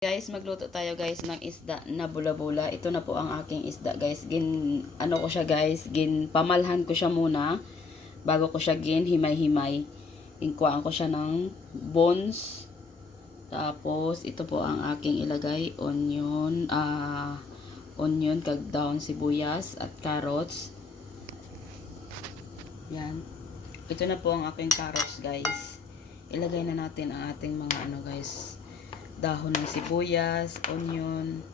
Guys, magluto tayo guys ng isda na bula-bula. Ito na po ang aking isda guys. Gin, ano ko siya guys, gin pamalhan ko siya muna bago ko siya gin himay-himay. Inkuhaan ko siya ng bones. Tapos ito po ang aking ilagay onion, ah onion, kag down sibuyas at carrots. Yan. Ito na po ang aking carrots guys. Ilagay na natin ang ating mga ano guys dahon ng sibuyas, onion.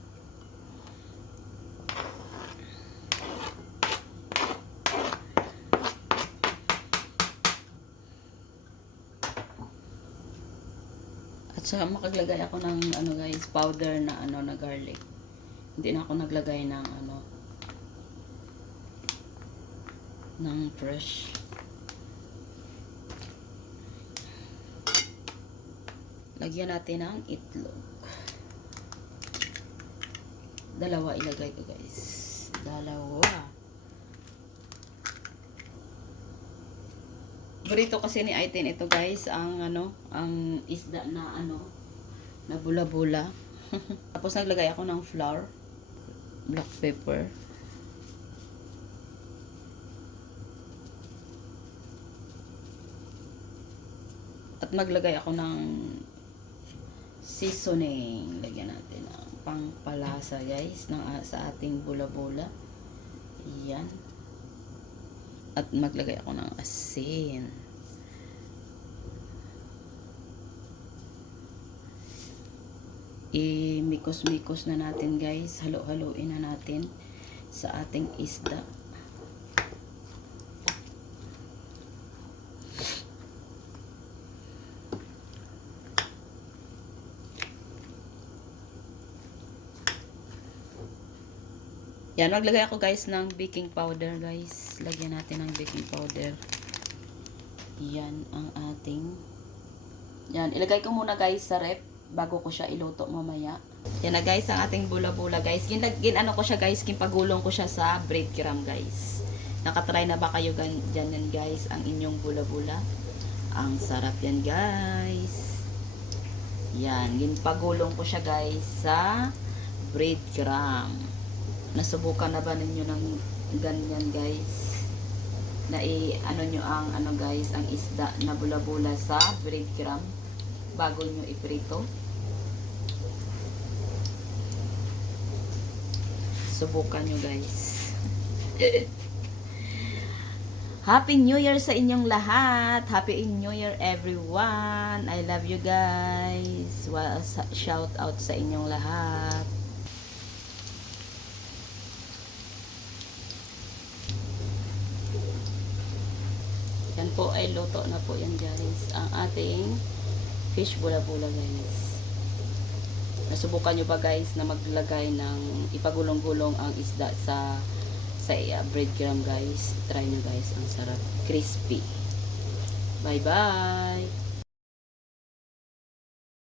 At saka makaglagay ako ng ano guys, powder na ano na garlic. Hindi na ako naglagay ng ano ng fresh. Lagyan natin ng itlog. Dalawa ilagay ko guys. Dalawa. Burrito kasi ni Aiten ito guys, ang ano, ang isda na ano, na bula-bula. Tapos naglagay ako ng flour, black pepper. At maglagay ako ng seasoning. Lagyan natin ang pangpalasa guys ng, sa ating bula-bula. Yan. At maglagay ako ng asin. I-mikos-mikos na natin guys. Halo-haloin na natin sa ating isda. Yan, maglagay ako guys ng baking powder guys. Lagyan natin ng baking powder. Yan ang ating Yan, ilagay ko muna guys sa rep bago ko siya iluto mamaya. Yan na guys, ang ating bula-bula guys. Gin, gin ano ko siya guys, kinpagulong ko siya sa breadcrumb guys. Nakatry na ba kayo gan, dyan yan guys, ang inyong bula-bula? Ang sarap yan guys. Yan, ginpagulong ko siya guys sa breadcrumb nasubukan na ba ninyo ng ganyan guys na i ano nyo ang ano guys ang isda na bula-bula sa breadcrumb bago nyo iprito subukan nyo guys Happy New Year sa inyong lahat. Happy New Year everyone. I love you guys. Well, shout out sa inyong lahat. Po ay luto na po yan guys. Ang ating fish bula-bula guys. Nasubukan nyo ba guys na maglagay ng ipagulong-gulong ang isda sa sa uh, breadcrumb guys. Try nyo guys. Ang sarap. Crispy. Bye bye.